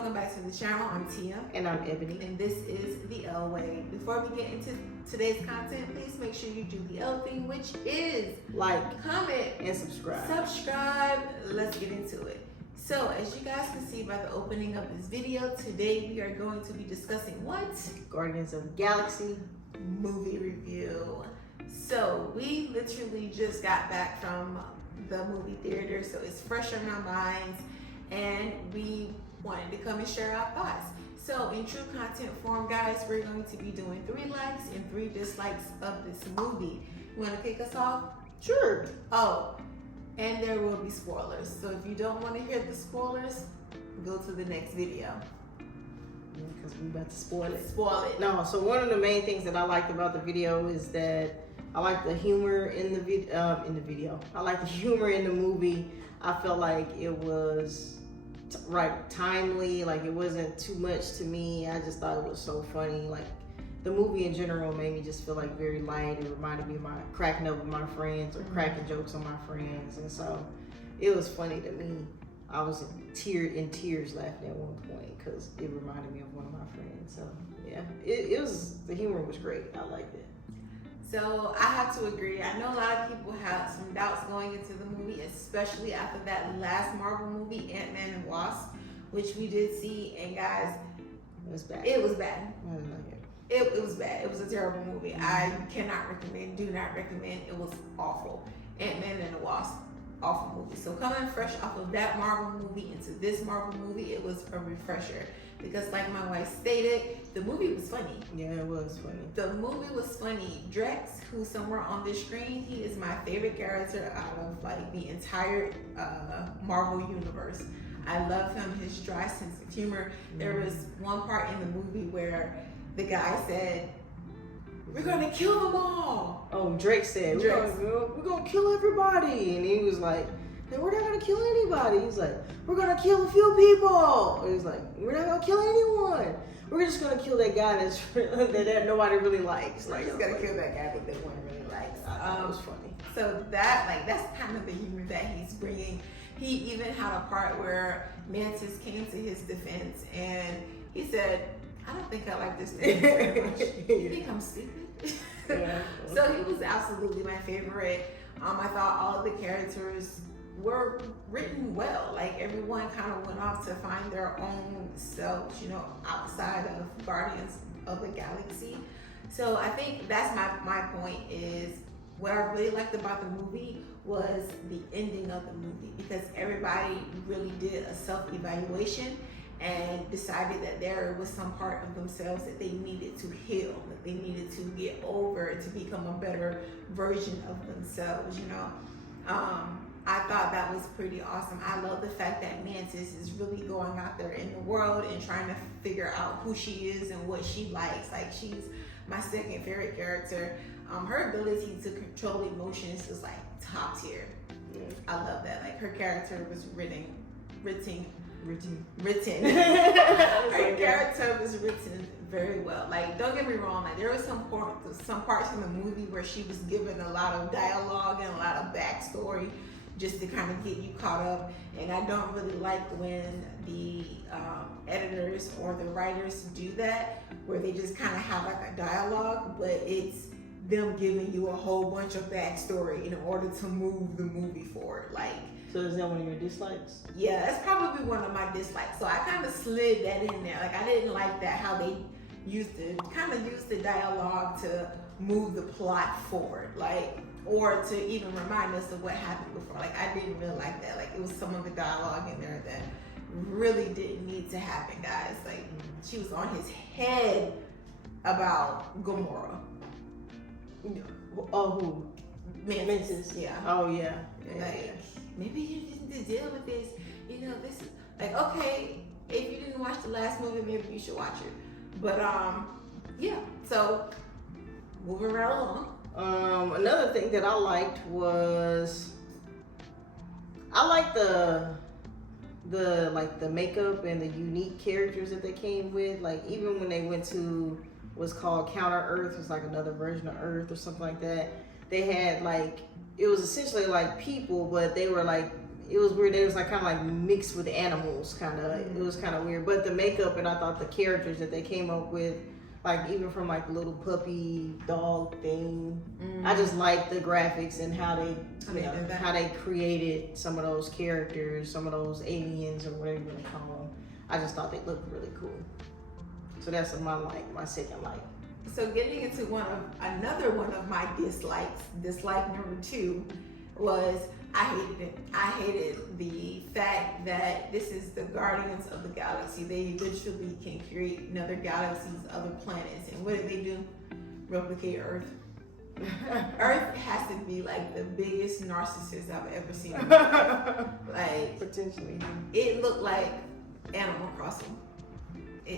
welcome back to the channel. I'm Tia. And I'm Ebony. And this is the L Way. Before we get into today's content, please make sure you do the L thing, which is like, comment, and subscribe. Let's get into it. So, as you guys can see by the opening of this video, today we are going to be discussing what? Guardians of the Galaxy movie review. So, we literally just got back from the movie theater, so it's fresh on our minds, and we wanted to come and share our thoughts. So in true content form, guys, we're going to be doing 3 likes and 3 dislikes of this movie. You want to kick us off? Sure. Oh, and there will be spoilers. So if you don't want to hear the spoilers, go to the next video. Because we about to spoil it. Spoil it. No, so one of the main things that I liked about the video is that I like the humor in the video. I like the humor in the movie. I felt like it was timely, like it wasn't too much to me. I just thought it was so funny. Like the movie in general made me just feel like very light. It reminded me of my cracking up with my friends or cracking jokes on my friends, and so it was funny to me. I was in tears laughing at one point because it reminded me of one of my friends. So yeah, the humor was great. I liked it. So I have to agree. I know a lot of people have some doubts going into the movie, especially after that last Marvel movie, Ant-Man and Wasp, which we did see. And guys, it was bad. It was bad. I didn't like it. It was bad. It was a terrible movie. I cannot recommend, do not recommend. It was awful. Ant-Man and the Wasp, awful movie. So coming fresh off of that Marvel movie into this Marvel movie, it was a refresher. Because like my wife stated, the movie was funny. Yeah, it was funny. The movie was funny. Drex, who's somewhere on this screen, he is my favorite character out of like the entire Marvel universe. I love him, his dry sense of humor. There was one part in the movie where the guy said, "We're gonna kill them all." Oh, Drake said, we're gonna kill everybody. And he was like, "We're not gonna kill anybody." He was like, "We're gonna kill a few people." He was like, "We're not gonna kill anyone. We're just gonna kill that guy that nobody really likes." Like, just gonna kill that guy that one really likes. It was funny. So that's kind of the humor that he's bringing. He even had a part where Mantis came to his defense and he said, "I don't think I like this thing very much. You think I'm stupid?" Yeah. So he was absolutely my favorite. I thought all of the characters were written well. Like everyone kind of went off to find their own selves, outside of Guardians of the Galaxy. So I think that's my point is what I really liked about the movie was the ending of the movie, because everybody really did a self-evaluation and decided that there was some part of themselves that they needed to heal, that they needed to get over to become a better version of themselves, I thought that was pretty awesome. I love the fact that Mantis is really going out there in the world and trying to figure out who she is and what she likes. Like, she's my second favorite character. Her ability to control emotions is like top tier. I love that. Like, her character was written. Her character was written very well. Like, don't get me wrong, like there was some parts in the movie where she was given a lot of dialogue and a lot of backstory just to kind of get you caught up. And I don't really like when the editors or the writers do that, where they just kind of have like a dialogue, but it's them giving you a whole bunch of backstory in order to move the movie forward. Like, so is that one of your dislikes? Yeah, that's probably one of my dislikes. So I kind of slid that in there. Like, I didn't like that how they used the dialogue to move the plot forward, like, or to even remind us of what happened before. Like, I didn't really like that. Like, it was some of the dialogue in there that really didn't need to happen, guys. Like, she was on his head about Gamora. Oh, who? Mantis. Yeah. Oh, yeah. Like, maybe you need to deal with this. This is like, okay, if you didn't watch the last movie, maybe you should watch it. But yeah. So moving right along. Another thing that I liked was I like the makeup and the unique characters that they came with. Like, even when they went to what's called Counter Earth, it's like another version of Earth or something like that. They had like, it was essentially like people, but they were like it was weird. It was like kind of like mixed with animals, kind of. It was kind of weird. But the makeup and I thought the characters that they came up with, like even from like the little puppy dog thing, I just liked the graphics and how they, how they created some of those characters, some of those aliens or whatever you want to call them. I just thought they looked really cool. So that's my second like. So getting into another one of my dislikes, dislike number 2 was I hated it. I hated the fact that this is the Guardians of the Galaxy. They literally can create other galaxies, other planets, and what did they do? Replicate Earth. Earth has to be like the biggest narcissist I've ever seen. Like potentially, it looked like Animal Crossing.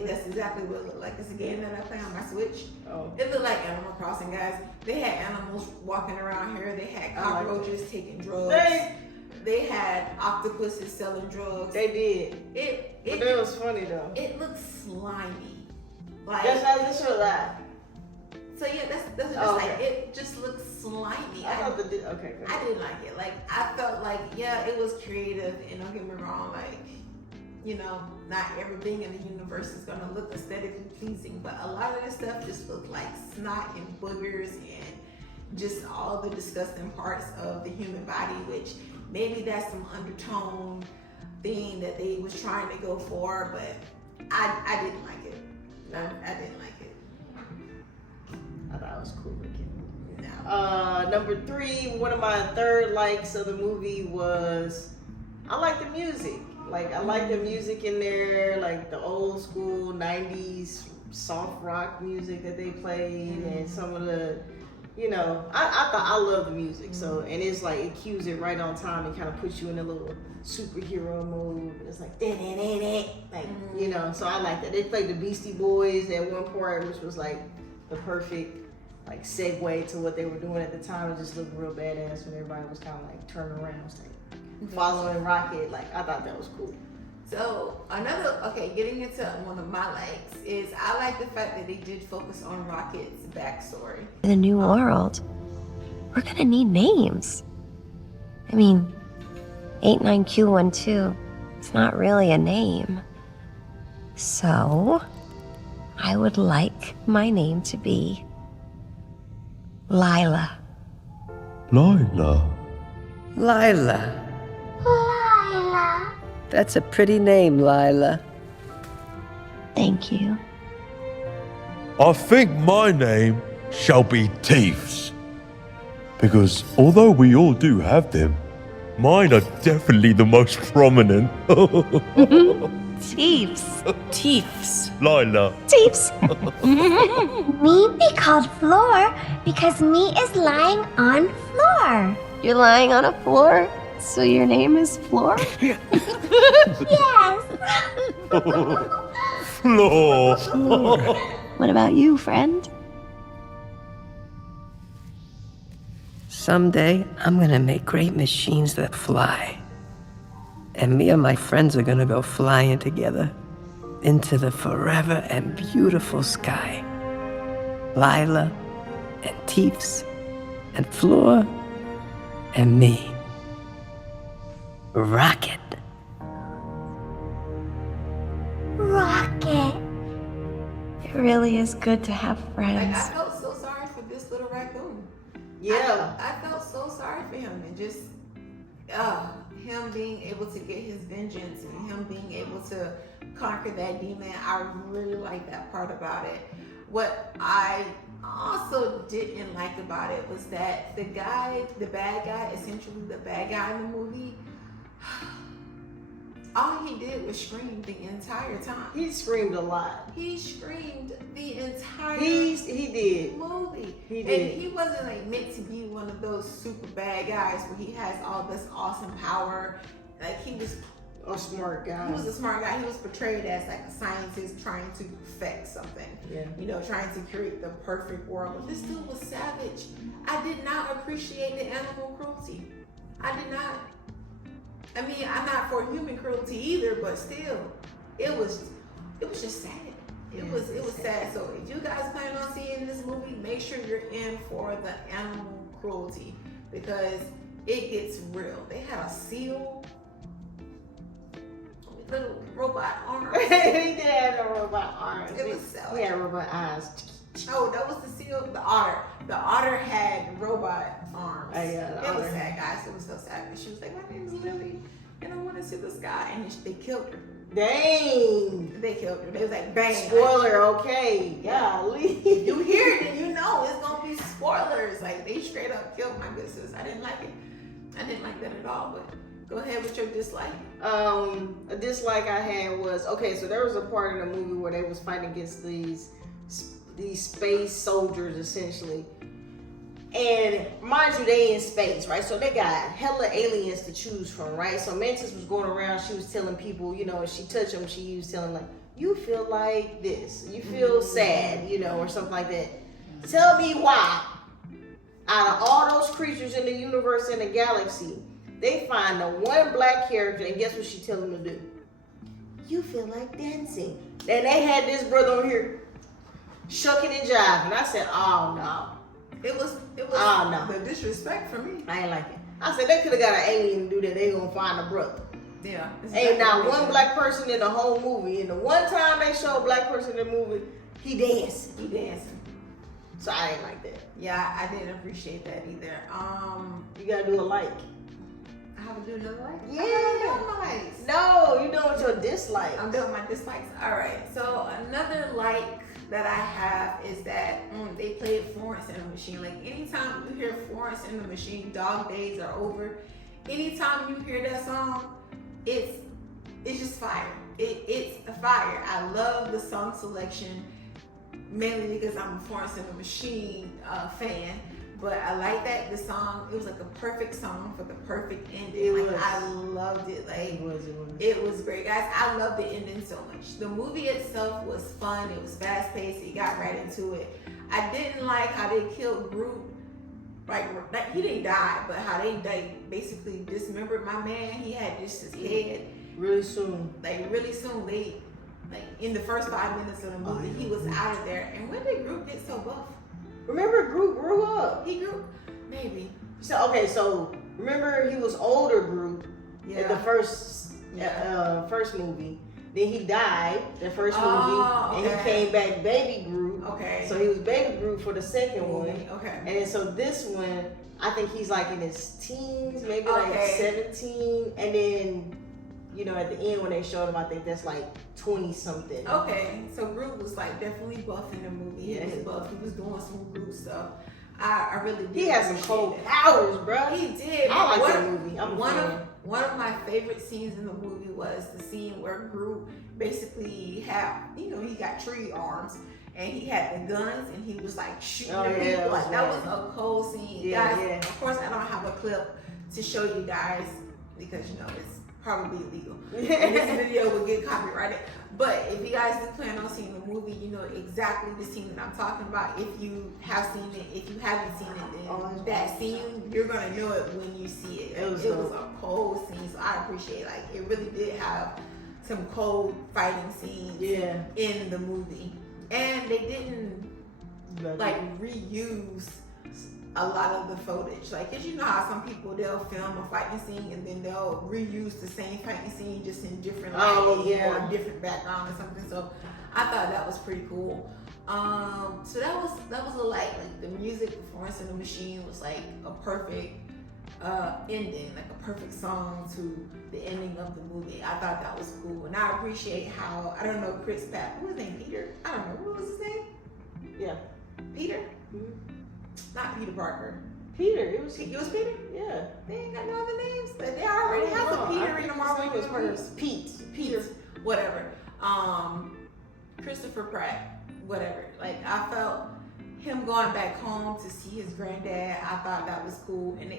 That's exactly what it looked like. It's a game that I play on my Switch. Oh. It looked like Animal Crossing, guys. They had animals walking around here. They had cockroaches taking drugs. They had octopuses selling drugs. They did. But that was funny though. It looked slimy. Like that's your lie. So yeah, that's just like it just looked slimy. I thought okay. Good. I didn't like it. Like I felt like it was creative, and don't get me wrong, like. Not everything in the universe is gonna look aesthetically pleasing, but a lot of this stuff just looked like snot and boogers and just all the disgusting parts of the human body, which maybe that's some undertone thing that they was trying to go for, but I didn't like it. I didn't like it. I thought it was cool looking. No. Number 3, one of my third likes of the movie was I like the music. Like, I like the music in there, like the old school 90s soft rock music that they played and some of the, I love the music. So, and it's like, it cues it right on time and kind of puts you in a little superhero mode. It's like, so I like that. They played the Beastie Boys at one part, which was like the perfect like segue to what they were doing at the time. It just looked real badass when everybody was kind of like turning around. Following Rocket, like I thought that was cool. So getting into one of my likes is I like the fact that they did focus on Rocket's backstory. In the new world, we're gonna need names. I mean, 89Q12, it's not really a name. So, I would like my name to be Lila. Lila. Lila. That's a pretty name, Lila. Thank you. I think my name shall be Teefs. Because although we all do have them, mine are definitely the most prominent. Teefs. Teefs. Lila. Teefs. Me be called Floor because me is lying on floor. You're lying on a floor, so your name is Floor? Yes. Floor. What about you, friend? Someday, I'm gonna make great machines that fly. And me and my friends are gonna go flying together into the forever and beautiful sky. Lila and Teefs and Floor and me. Rocket. Rocket. It really is good to have Like friends. I felt so sorry for this little raccoon. Yeah. I felt so sorry for him, and just him being able to get his vengeance and him being able to conquer that demon. I really like that part about it. What I also didn't like about it was that the bad guy, essentially the bad guy in the movie, all he did was scream the entire time. He screamed a lot. He screamed the entire He did. movie. He did. And he wasn't like meant to be one of those super bad guys where he has all this awesome power. Like he was A smart guy. He was a smart guy. He was portrayed as like a scientist trying to perfect something. Yeah. Trying to create the perfect world. But this dude was savage. I did not appreciate the animal cruelty. I did not. I mean, I'm not for human cruelty either, but still, it was just sad. It was sad. So if you guys plan on seeing this movie, make sure you're in for the animal cruelty because it gets real. They had a seal little robot arms. He did have no robot arms. It was so. He had robot eyes. Oh, that was the seal. The otter. The otter had robot arms. Yeah, it was sad, guys. It was so sad. She was like, "My name is Lily, and I want to see the sky." And they killed her. Dang. They killed her. They was like, "Bang!" Spoiler, okay. Golly. You hear it and you know it's gonna be spoilers. Like they straight up killed my good sis. I didn't like it. I didn't like that at all. But go ahead with your dislike. A dislike I had was, okay, so there was a part in the movie where they was fighting against these space soldiers essentially. And mind you, they in space, right? So they got hella aliens to choose from, right? So Mantis was going around, she was telling people, you know, if she touched them, she was telling like, you feel like this, you feel sad, you know, or something like that. Tell me why, out of all those creatures in the universe and the galaxy, they find the one black character, and guess what she tell them to do? You feel like dancing. And they had this brother over here shucking and jiving. I said, oh no. It was Oh, no. the disrespect for me. I ain't like it. I said, they could have got an alien to do that. They gonna find a brother. Yeah. Ain't not one black person in the whole movie. And the one time they show a black person in the movie, he dancing. He dancing. So I ain't like that. Yeah, I didn't appreciate that either. You gotta do a like. I have to do another like? Yeah. I'm doing likes. No, you doing with your dislike. I'm doing my dislikes. All right. So another like that I have is that they played Florence and the Machine. Like anytime you hear Florence and the Machine, dog days are over. Anytime you hear that song, it's just fire. It's a fire. I love the song selection mainly because I'm a Florence and the Machine fan. But I like that the song, it was like a perfect song for the perfect ending. I loved it. Like it was great, guys. I love the ending so much. The movie itself was fun. It was fast paced. He got right into it. I didn't like how they killed Groot. Like he didn't die, but how they basically dismembered my man. He had just his head. Really soon. Like really soon. They like in the first 5 minutes of the movie, he was out of there. And when did Groot get so buff? Remember, Groot grew up. He grew, maybe. So okay, so remember he was older Groot in the first movie. Then he died the first movie, and he came back baby Groot. Okay. So he was baby Groot for the second one. Okay. And then so this one, I think he's like in his teens, maybe like 17, and then. You know, at the end when they showed him, I think that's like 20 something. Okay, so Groot was like definitely buff in the movie. He was buff. He was doing some Groot stuff. I really did. He had some cold powers, bro. He did. I like that movie. One of my favorite scenes in the movie was the scene where Groot basically had, you know, he got tree arms and he had the guns and he was like shooting at people. Like that was a cold scene. Guys, of course I don't have a clip to show you guys because you know it's probably illegal. And this video would get copyrighted. But if you guys do plan on seeing the movie, you know exactly the scene that I'm talking about. If you have seen it, if you haven't seen it, then that scene, you're gonna know it when you see it. It was a cold scene, so I appreciate it really did have some cold fighting scenes in the movie. And they didn't like reuse a lot of the footage, like, cause you know how some people they'll film a fighting scene and then they'll reuse the same fighting scene just in different lighting or different background or something. So I thought that was pretty cool. So that was a like the music performance in the Machine was like a perfect ending, like a perfect song to the ending of the movie. I thought that was cool, and I appreciate how what was his name? Peter? I don't know. What was his name? Yeah, Peter. Not Peter Parker. Peter. It was Peter? Yeah. They ain't got no other names. But they already have a Peter in the Marvel universe. Peter. Whatever. Christopher Pratt. Whatever. Like, I felt him going back home to see his granddad. I thought that was cool. And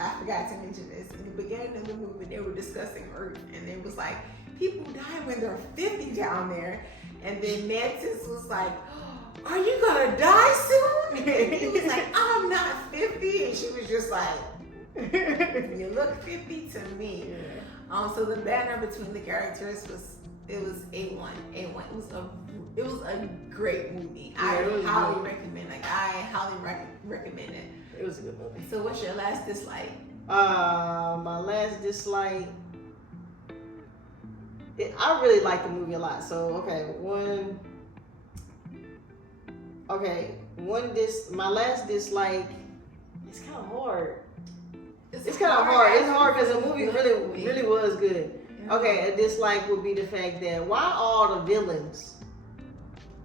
I forgot to mention this. In the beginning of the movie, they were discussing Earth. And it was like, people die when they're 50 down there. And then Mantis was like, are you gonna die soon? And he was like, I'm not 50. And she was just like, you look 50 to me. So the banter between the characters was A1. It was a great movie. I highly recommend it. It was a good movie. So what's your last dislike? My last dislike, I really like the movie a lot. So my last dislike. It's kind of hard. It's kind of hard. It's hard because the movie really was good. Okay, a dislike would be the fact that why all the villains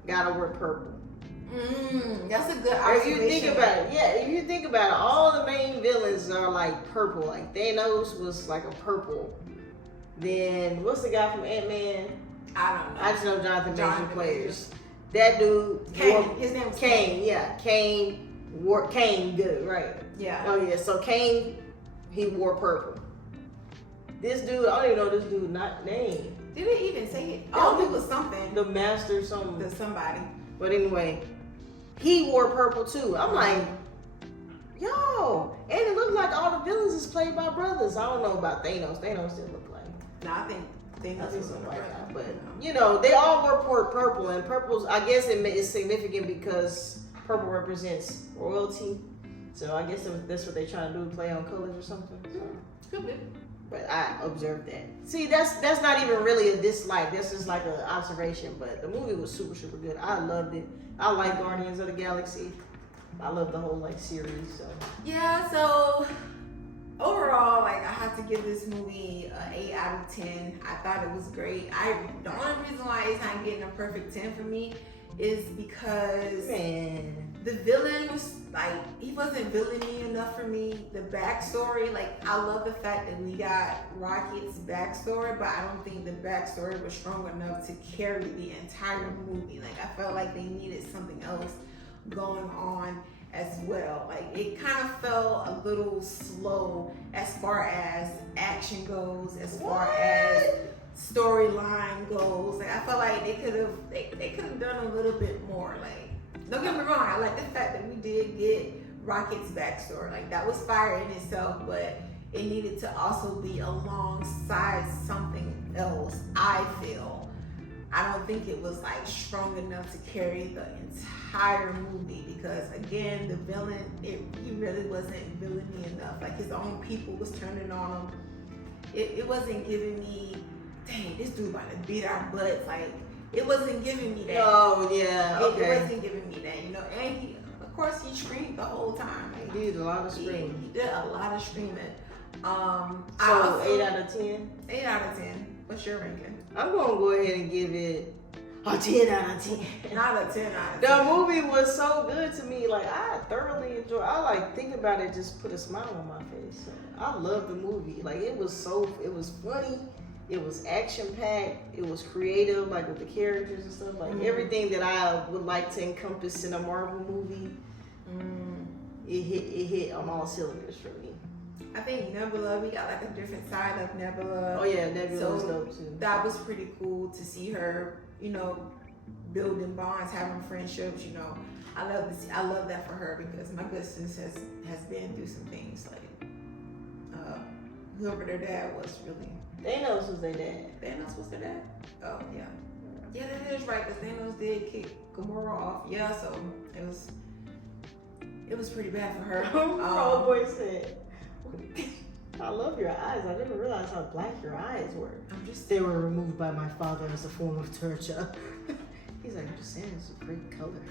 gotta wear purple? That's a good observation. If you think about it, all the main villains are like purple. Like Thanos was like a purple. Then what's the guy from Ant-Man? I don't know. I just know Jonathan Major Players. That dude, his name was Kane. Yeah, Kane. Kane, good, right? Yeah. Oh yeah. So Kane, he wore purple. This dude, I don't even know this dude's name. Did it even say it? Oh, it was something. The master, something. The somebody. But anyway, he wore purple too. I'm like, yo, and it looked like all the villains is played by brothers. I don't know about Thanos. Thanos didn't look like. No, I think Thanos was something like that. But you know, they all wore purple, and purple's. I guess it's significant because purple represents royalty. So I guess that's what they're trying to do, play on colors or something. So. Could be. But I observed that. See, that's not even really a dislike. That's just like an observation. But the movie was super good. I loved it. I like Guardians of the Galaxy. I love the whole like series. So yeah. So overall, like I have to give this movie an 8 out of 10. I thought it was great. The only reason why it's not getting a perfect 10 for me is because the villain was like, he wasn't villainy enough for me. The backstory, like I love the fact that we got Rocket's backstory, but I don't think the backstory was strong enough to carry the entire movie. Like I felt like they needed something else going on as well. Like it kind of felt a little slow as far as action goes, as far as storyline goes. Like I felt like they could have done a little bit more. Like don't get me wrong, I like the fact that we did get Rocket's backstory. Like that was fire in itself, but it needed to also be alongside something else. I feel. I don't think it was like strong enough to carry the entire movie because again, the villain, he really wasn't villainy enough. Like his own people was turning on him. It wasn't giving me, dang, this dude about to beat our butts. Like it wasn't giving me that. Oh yeah, okay. It wasn't giving me that, you know. And he, of course, he screamed the whole time. Like, he did a lot of screaming. He did a lot of screaming. So 8 out of 10. 8 out of 10. What's your ranking? I'm gonna go ahead and give it a 10 out of 10. Not a 10 out of 10. The movie was so good to me. Like I thoroughly enjoyed. I like think about it, just put a smile on my face. So, I love the movie. Like it was funny. It was action packed. It was creative, like with the characters and stuff. Like everything that I would like to encompass in a Marvel movie. It hit on all cylinders for me. I think Nebula, we got like a different side of Nebula. Oh yeah, Nebula was dope too. That was pretty cool to see her, you know, building bonds, having friendships. You know, I love that for her because my good sis has been through some things. Like whoever their dad was, really. Thanos was their dad. Thanos was their dad? Oh, yeah. Yeah, that is right, because Thanos did kick Gamora off. Yeah, so it was pretty bad for her. Oh, boy said, I love your eyes. I never realized how black your eyes were. They were removed by my father as a form of torture. He's like, I'm just saying, it's a great color.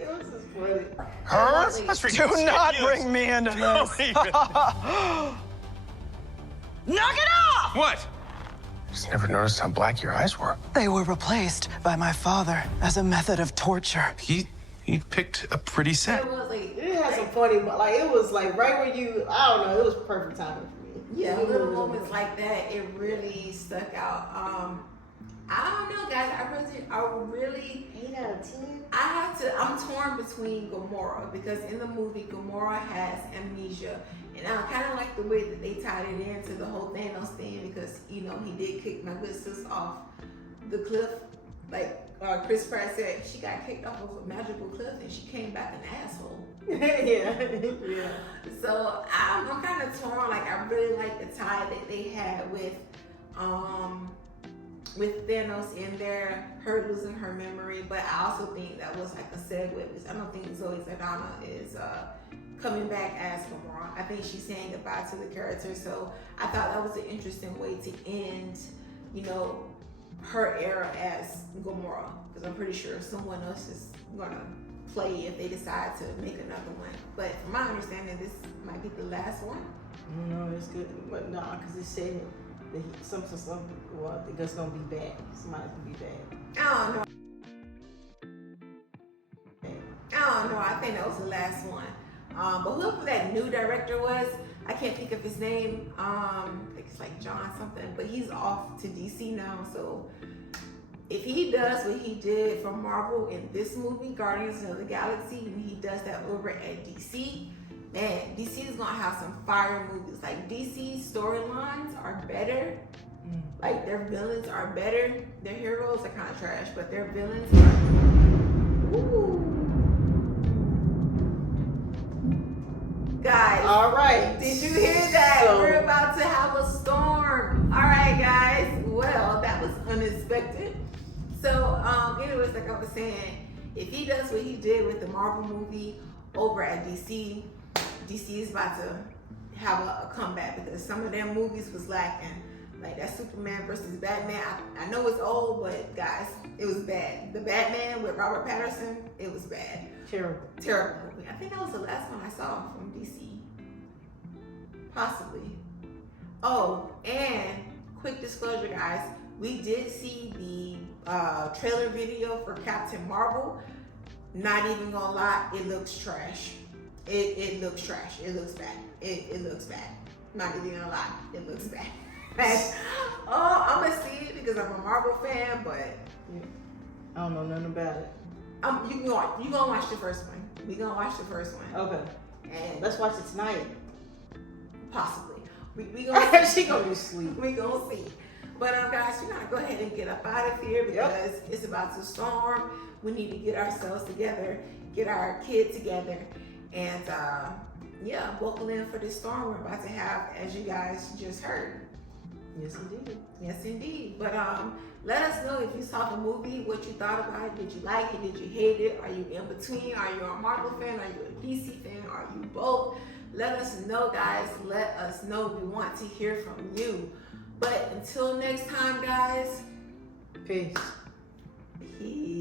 It was just funny. Her? That's ridiculous. Do not bring me into this. Knock it off! What? Just never noticed how black your eyes were. They were replaced by my father as a method of torture. He picked a pretty set. It had some funny, like it was like right when you, I don't know, it was perfect timing for me. Yeah, little moments like that, it really stuck out. I don't know, guys. I really 8 out of 10. I'm torn between Gamora because in the movie Gamora has amnesia, and I kind of like the way that they tied it into the whole Thanos thing because you know he did kick my good sis off the cliff, like Chris Pratt said she got kicked off of a magical cliff and she came back an asshole. yeah. So I'm kind of torn. Like I really like the tie that they had with Thanos in there, her losing her memory, but I also think that was like a segue because I don't think Zoe Saldana is coming back as Gamora. I think she's saying goodbye to the character, so I thought that was an interesting way to end you know, her era as Gamora, because I'm pretty sure someone else is gonna play if they decide to make another one. But from my understanding, this might be the last one. No, it's good, but nah, because it said that well, it's gonna be bad. Somebody's gonna be bad. I don't know. I don't know. I think that was the last one. But whoever that new director was, I can't think of his name. I think it's like John something, but he's off to DC now. So if he does what he did for Marvel in this movie, Guardians of the Galaxy, and he does that over at DC, man, DC is gonna have some fire movies. Like DC storylines are better. Like their villains are better. Their heroes are kind of trash, but their villains are. Ooh. Guys, all right. Did you hear that? So, we're about to have a storm. All right, guys. Well, that was unexpected. So, anyways, like I was saying, if he does what he did with the Marvel movie over at DC, DC is about to have a comeback because some of their movies was lacking. Like that Superman versus Batman. I know it's old, but guys, it was bad. The Batman with Robert Pattinson, it was bad. Terrible movie. I think that was the last one I saw from DC. Possibly. Oh, and quick disclosure, guys. We did see the trailer video for Captain Marvel. Not even gonna lie, it looks trash. It looks trash. It looks bad. It looks bad. Not even gonna lie, it looks bad. Oh, I'm gonna see it because I'm a Marvel fan, but I don't know nothing about it. You gonna watch the first one. We gonna watch the first one. Okay. And let's watch it tonight. Possibly. We gonna she gonna be asleep. We gonna see. But guys, we're gonna go ahead and get up out of here because it's about to storm. We need to get ourselves together, get our kid together, and yeah, buckle in for this storm we're about to have, as you guys just heard. Yes, indeed. Yes, indeed. But let us know if you saw the movie, what you thought about it. Did you like it? Did you hate it? Are you in between? Are you a Marvel fan? Are you a DC fan? Are you both? Let us know, guys. Let us know. We want to hear from you. But until next time, guys. Peace. Peace.